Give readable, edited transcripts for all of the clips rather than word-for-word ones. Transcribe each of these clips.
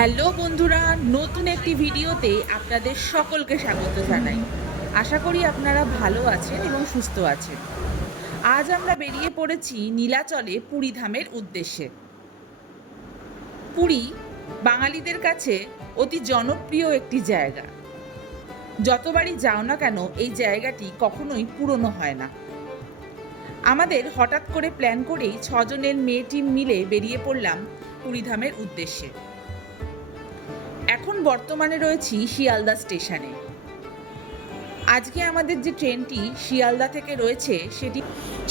Hello বন্ধুরা, নতুন একটি ভিডিওতে আপনাদের সকলকে স্বাগত জানাই। আশা করি আপনারা ভালো আছেন এবং সুস্থ আছেন। আজ আমরা বেরিয়ে পড়েছি নীলাচলে পুরী ধামের উদ্দেশ্যে। পুরী বাঙালিদের কাছে অতি জনপ্রিয় একটি জায়গা। যতবারই যাও না কেন এই জায়গাটি কখনোই পুরনো হয় না। আমাদের হঠাৎ করে প্ল্যান করেই 6 জনের মেয়ে টিম মিলে বেরিয়ে পড়লাম পুরী ধামের উদ্দেশ্যে। এখন বর্তমানে রয়েছি শিয়ালদা স্টেশনে। আজকে আমাদের যে ট্রেনটি শিয়ালদা থেকে রয়েছে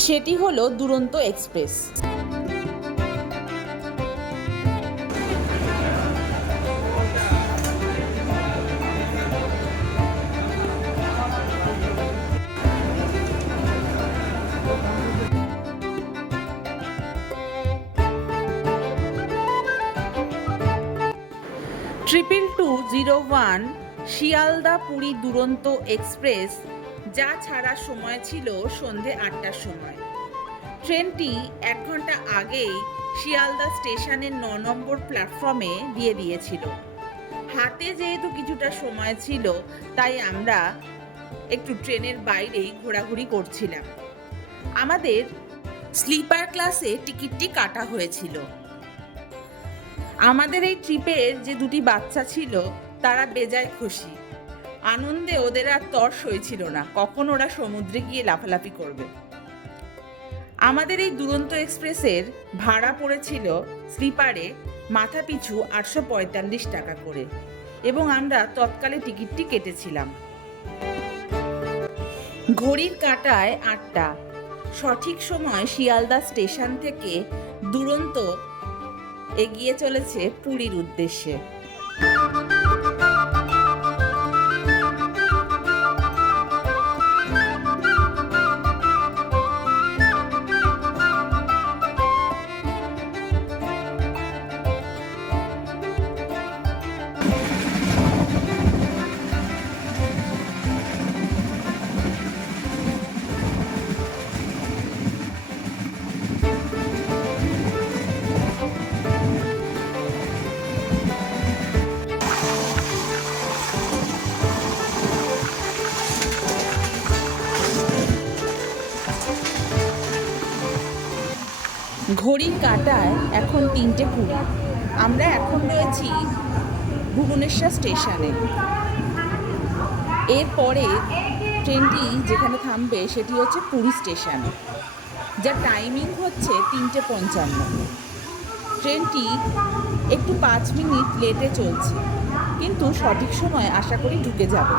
সেটি হলো দুরন্ত এক্সপ্রেস। ট্রিপল 201 শিয়ালদা পুরী দুরন্ত এক্সপ্রেস, যা ছাড়ার সময় ছিল সন্ধে 8টার সময়। ট্রেনটি 1 ঘন্টা আগেই শিয়ালদা স্টেশনের 9 নম্বর প্ল্যাটফর্মে দিয়ে দিয়েছিল। হাতে যেহেতু কিছুটা সময় ছিল, তাই আমরা একটু ট্রেনের বাইরেই ঘোরাঘুরি করছিলাম। আমাদের স্লিপার ক্লাসে টিকিটটি কাটা হয়েছিল। আমাদের এই ট্রিপের যে দুটি বাচ্চা ছিল তারা বেজায় খুশি। আনন্দে ওদের আর তর সইছিল না কখন ওরা সমুদ্রে গিয়ে লাফালাফি করবে। আমাদের এই দুরন্ত এক্সপ্রেসের ভাড়া পড়েছিল স্লিপারে মাথাপিছু 845 টাকা করে, এবং আমরা তৎকালে টিকিটটি কেটেছিলাম। ঘড়ির কাঁটায় 8টা। সঠিক সময় শিয়ালদা স্টেশন থেকে দুরন্ত এগিয়ে চলেছে পুরীর উদ্দেশ্যে। ঘড়ির কাঁটায় এখন 3:20। আমরা এখন রয়েছি ভুবনেশ্বর স্টেশনে। এরপরে ট্রেনটি যেখানে থামবে সেটি হচ্ছে পুরী স্টেশন, যার টাইমিং হচ্ছে 3:55। ট্রেনটি একটু 5 মিনিট লেটে চলছে, কিন্তু সঠিক সময় আশা করি ঢুকে যাবে।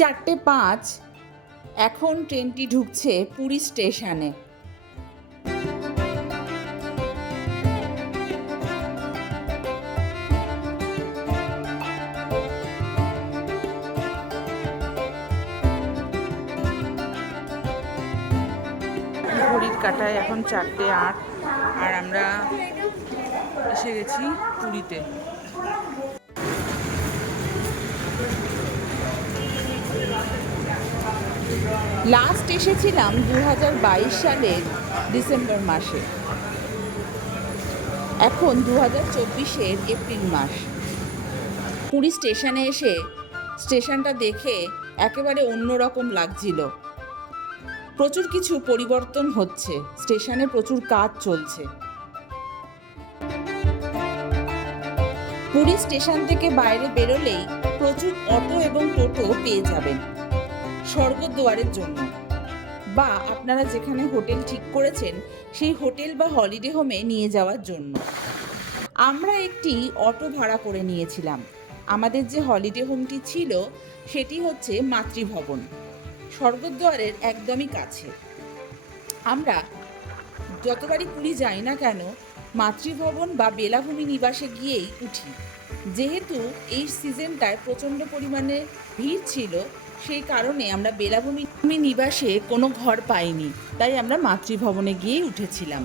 চারটে 5 এখন ট্রেনটি ঢুকছে পুরী স্টেশনে। ঘড়ির কাঁটায় এখন 4:08 আর আমরা এসে গেছি পুরীতে। লাস্ট এসেছিলাম 2022 সালের ডিসেম্বর মাসে। এখন 2024-এর এপ্রিল মাস। পুরী স্টেশনে এসে স্টেশনটা দেখে একেবারে অন্যরকম লাগছিল। প্রচুর কিছু পরিবর্তন হচ্ছে, স্টেশনে প্রচুর কাজ চলছে। পুরী স্টেশন থেকে বাইরে বেরোলেই প্রচুর অটো এবং টোটো পেয়ে যাবেন স্বর্গদ্বারের জন্য, বা আপনারা যেখানে হোটেল ঠিক করেছেন সেই হোটেল বা হলিডে হোমে নিয়ে যাওয়ার জন্য। আমরা একটি অটো ভাড়া করে নিয়েছিলাম। আমাদের যে হলিডে হোমটি ছিল সেটি হচ্ছে মাতৃভবন, স্বর্গদ্বারের একদমই কাছে। আমরা যতবারই পুরী যাই না কেন মাতৃভবন বা বেলাভূমি নিবাসে গিয়েই উঠি। যেহেতু এই সিজনটায় প্রচণ্ড পরিমাণে ভিড় ছিল, সেই কারণে আমরা বেলাভূমি নিবাসে কোনো ঘর পাইনি, তাই আমরা মাতৃভবনে গিয়েই উঠেছিলাম।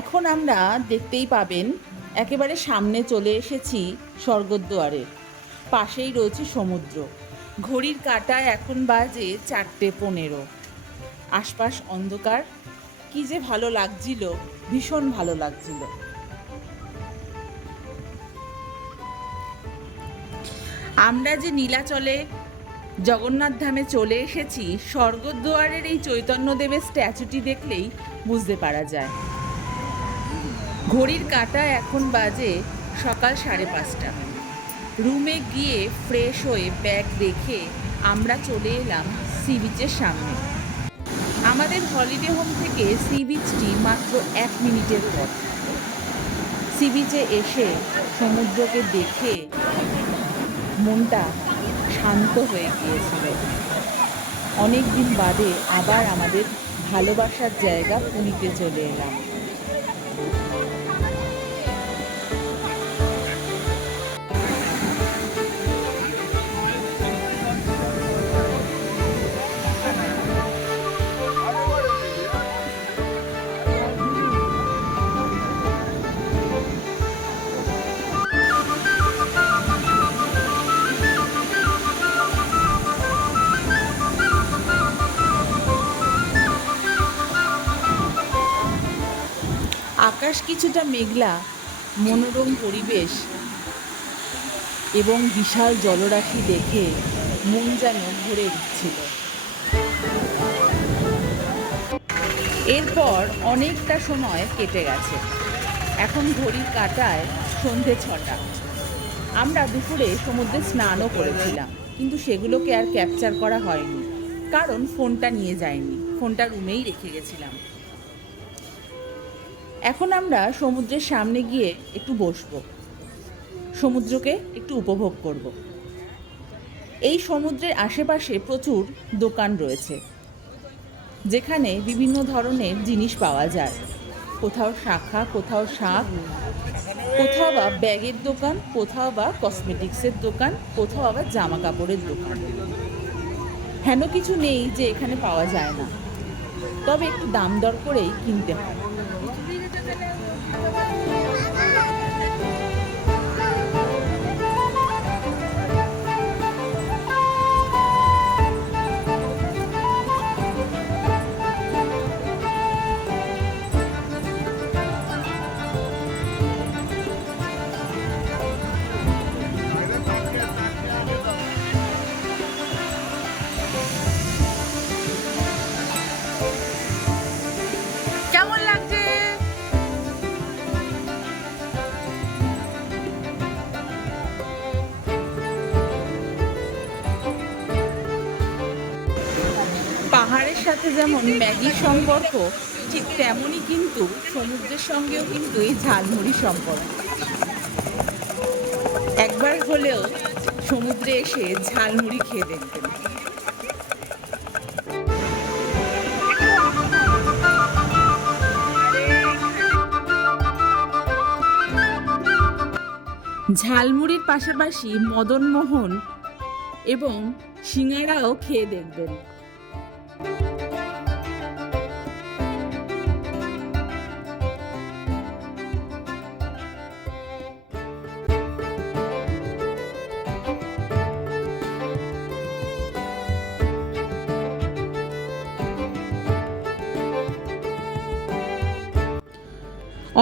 এখন আমরা দেখতেই পাবেন একেবারে সামনে চলে এসেছি স্বর্গদ্বারের, পাশেই রয়েছে সমুদ্র। ঘড়ির কাঁটায় এখন বাজে 4:15। আশপাশ অন্ধকার, কি যে ভালো লাগছিল, ভীষণ ভালো লাগছিল। আমরা যে নীলাচলে জগন্নাথ ধামে চলে এসেছি, স্বর্গদ্বারের এই চৈতন্যদেবের স্ট্যাচুটি দেখলেই বুঝতে পারা যায়। ঘড়ির কাঁটা এখন বাজে সকাল 5:30। রুমে গিয়ে ফ্রেশ হয়ে ব্যাগ রেখে আমরা চলে এলাম সি বিচের সামনে। আমাদের হলিডে হোম থেকে সি বিচটি মাত্র 1 মিনিটের পথ। সি বিচে এসে সমুদ্রকে দেখে মনটা শান্ত হয়ে গিয়েছিল। অনেক দিন বাদে আবার আমাদের ভালোবাসার জায়গা পুরীতে চলে এলাম। আকাশ কিছুটা মেঘলা, মনোরম পরিবেশ এবং বিশাল জলরাশি দেখে মন যেন ভরে উঠছিল। এরপর অনেকটা সময় কেটে গেছে। এখন ঘড়ির কাঁটায় সন্ধে 6টা। আমরা দুপুরে সমুদ্রে স্নানও করেছিলাম, কিন্তু সেগুলোকে আর ক্যাপচার করা হয়নি, কারণ ফোনটা নিয়ে যাইনি, ফোনটা রুমেই রেখে গেছিলাম। এখন আমরা সমুদ্রের সামনে গিয়ে একটু বসবো, সমুদ্রকে একটু উপভোগ করব। এই সমুদ্রের আশেপাশে প্রচুর দোকান রয়েছে, যেখানে বিভিন্ন ধরনের জিনিস পাওয়া যায়। কোথাও শাখা, কোথাও শাক, কোথাও বা ব্যাগের দোকান, কোথাও বা কসমেটিক্সের দোকান, কোথাও আবার জামা কাপড়ের দোকান। হেন কিছু নেই যে এখানে পাওয়া যায় না, তবে একটু দাম দর করেই কিনতে হয়। কেমন লাগছে? পাহাড়ের সাথে যেমন ম্যাগির সম্পর্ক, ঠিক তেমনই কিন্তু সমুদ্রের সঙ্গেও কিন্তু এই ঝালমুড়ির সম্পর্ক। একবার হলেও সমুদ্রে এসে ঝালমুড়ি খেয়ে দেখবেন। ঝালমুড়ির পাশাপাশি মদনমোহন এবং সিঙ্গাড়াও খেয়ে দেখবেন।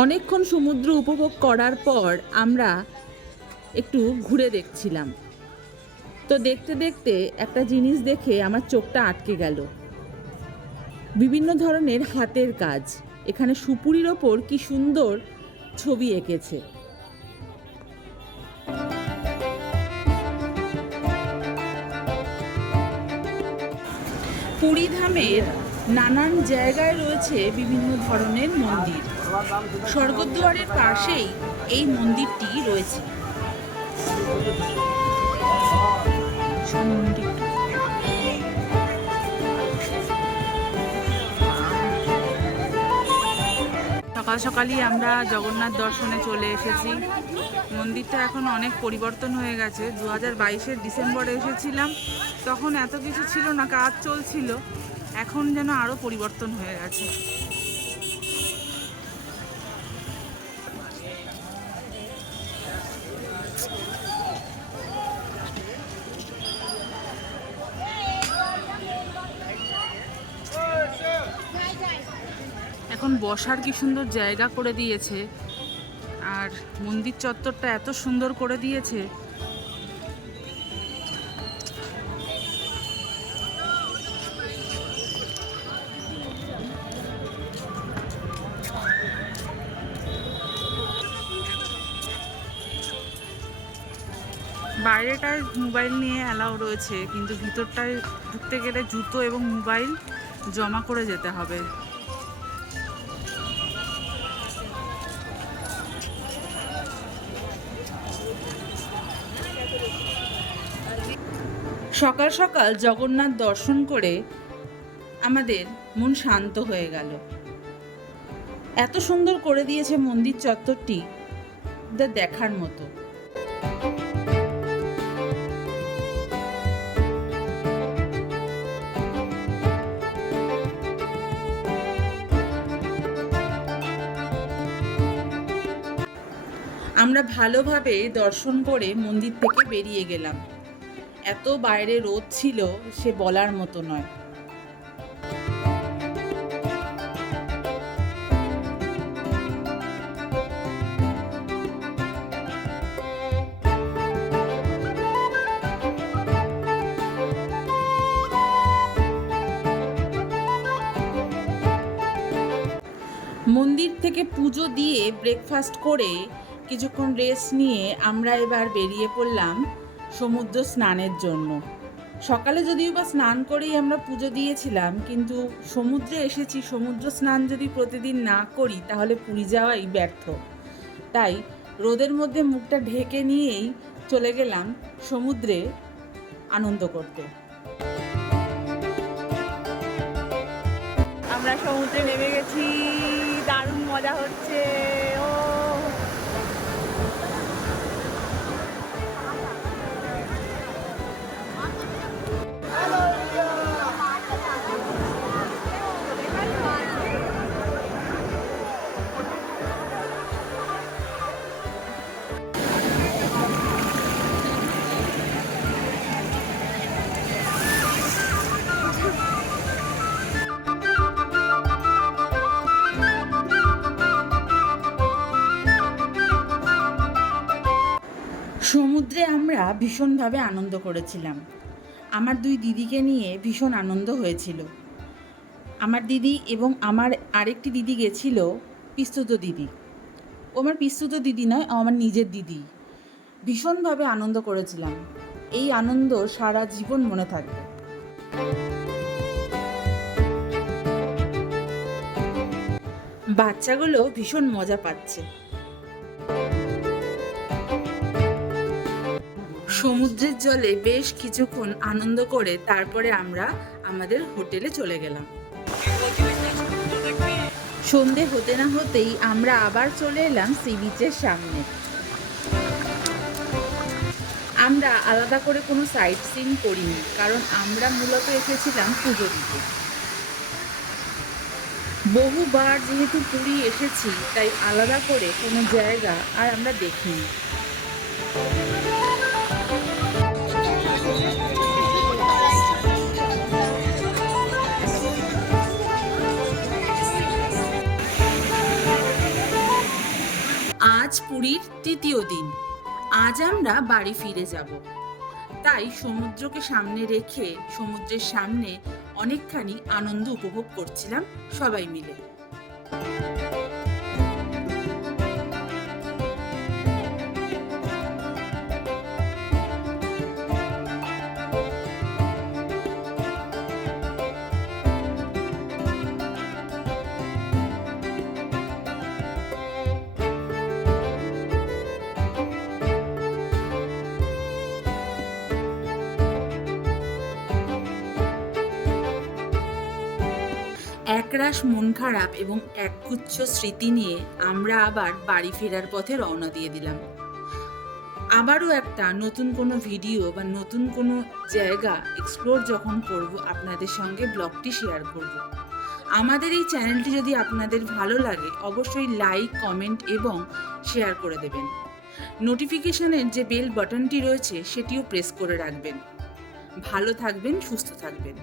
অনেকক্ষণ সমুদ্র উপভোগ করার পর আমরা একটু ঘুরে দেখছিলাম। তো দেখতে দেখতে একটা জিনিস দেখে আমার চোখটা আটকে গেল। বিভিন্ন ধরনের হাতের কাজ, এখানে সুপুরির ওপর কি সুন্দর ছবি এঁকেছে। পুরী ধামের নানান জায়গায় রয়েছে বিভিন্ন ধরনের মন্দির। স্বর্গদ্বারের পাশেই এই মন্দিরটি রয়েছে। সকাল সকালই আমরা জগন্নাথ দর্শনে চলে এসেছি। মন্দিরটা এখন অনেক পরিবর্তন হয়ে গেছে। 2022-এর ডিসেম্বরে এসেছিলাম, তখন এত কিছু ছিল না, কাজ চলছিল। এখন যেন আরও পরিবর্তন হয়ে গেছে। এখন বসার কি সুন্দর জায়গা করে দিয়েছে, আর মন্দির চত্বরটা এত সুন্দর করে দিয়েছে। বাইরেটায় মোবাইল নিয়ে অ্যালাউ রয়েছে, কিন্তু ভিতরটায় ঢুকতে গেলে জুতো এবং মোবাইল জমা করে যেতে হবে। সকাল সকাল জগন্নাথ দর্শন করে আমাদের মন শান্ত হয়ে গেল। এত সুন্দর করে দিয়েছে মন্দির চত্বরটি, দেখার মতো। আমরা ভালোভাবে দর্শন করে মন্দির থেকে বেরিয়ে গেলাম। এত বাইরে রোদ ছিল, সে বলার মতো নয়। মন্দির থেকে পুজো দিয়ে ব্রেকফাস্ট করে কিছুক্ষণ রেস্ট নিয়ে আমরা এবার বেরিয়ে পড়লাম সমুদ্র স্নানের জন্য। সকালে যদিও বা স্নান করেই আমরা পুজো দিয়েছিলাম, কিন্তু সমুদ্রে এসেছি, সমুদ্র স্নান যদি প্রতিদিন না করি তাহলে পুরী যাওয়াই ব্যর্থ। তাই রোদের মধ্যে মুখটা ঢেকে নিয়েই চলে গেলাম সমুদ্রে আনন্দ করতে। আমরা সমুদ্রে নেমে গেছি, দারুণ মজা হচ্ছে। ও সমুদ্রে আমরা ভীষণভাবে আনন্দ করেছিলাম। আমার দুই দিদিকে নিয়ে ভীষণ আনন্দ হয়েছিল। আমার দিদি এবং আমার আরেকটি দিদি গেছিল, পিস্তুত দিদি। ও আমার পিস্তুত দিদি নয়, ও আমার নিজের দিদি। ভীষণভাবে আনন্দ করেছিলাম। এই আনন্দ সারা জীবন মনে থাকবে। বাচ্চাগুলো ভীষণ মজা পাচ্ছে। সমুদ্রের জলে বেশ কিছুক্ষণ আনন্দ করে তারপরে আমরা আমাদের হোটেলে চলে গেলাম। সন্ধে হতে না হতেই আমরা আবার চলে এলাম সি বিচের সামনে। আমরা আলাদা করে কোনো সাইট সিন করিনি, কারণ আমরা মূলত এসেছিলাম পুজো দিতে। বহুবার যেহেতু পুরী এসেছি, তাই আলাদা করে কোনো জায়গা আর আমরা দেখিনি। আজ পুরীর তৃতীয় দিন। আজ আমরা বাড়ি ফিরে যাব। তাই সমুদ্রকে সামনে রেখে সমুদ্রের সামনে অনেকখানি আনন্দ উপভোগ করছিলাম সবাই মিলে। একরাশ মন খারাপ এবং একগুচ্ছ স্মৃতি নিয়ে আমরা আবার বাড়ি ফেরার পথে রওনা দিয়ে দিলাম। আবারও একটা নতুন কোনো ভিডিও বা নতুন কোনো জায়গা এক্সপ্লোর যখন করব আপনাদের সঙ্গে ব্লগটি শেয়ার করব। আমাদের এই চ্যানেলটি যদি আপনাদের ভালো লাগে অবশ্যই লাইক, কমেন্ট এবং শেয়ার করে দেবেন। নোটিফিকেশনের যে বেল বাটনটি রয়েছে সেটিও প্রেস করে রাখবেন। ভালো থাকবেন, সুস্থ থাকবেন।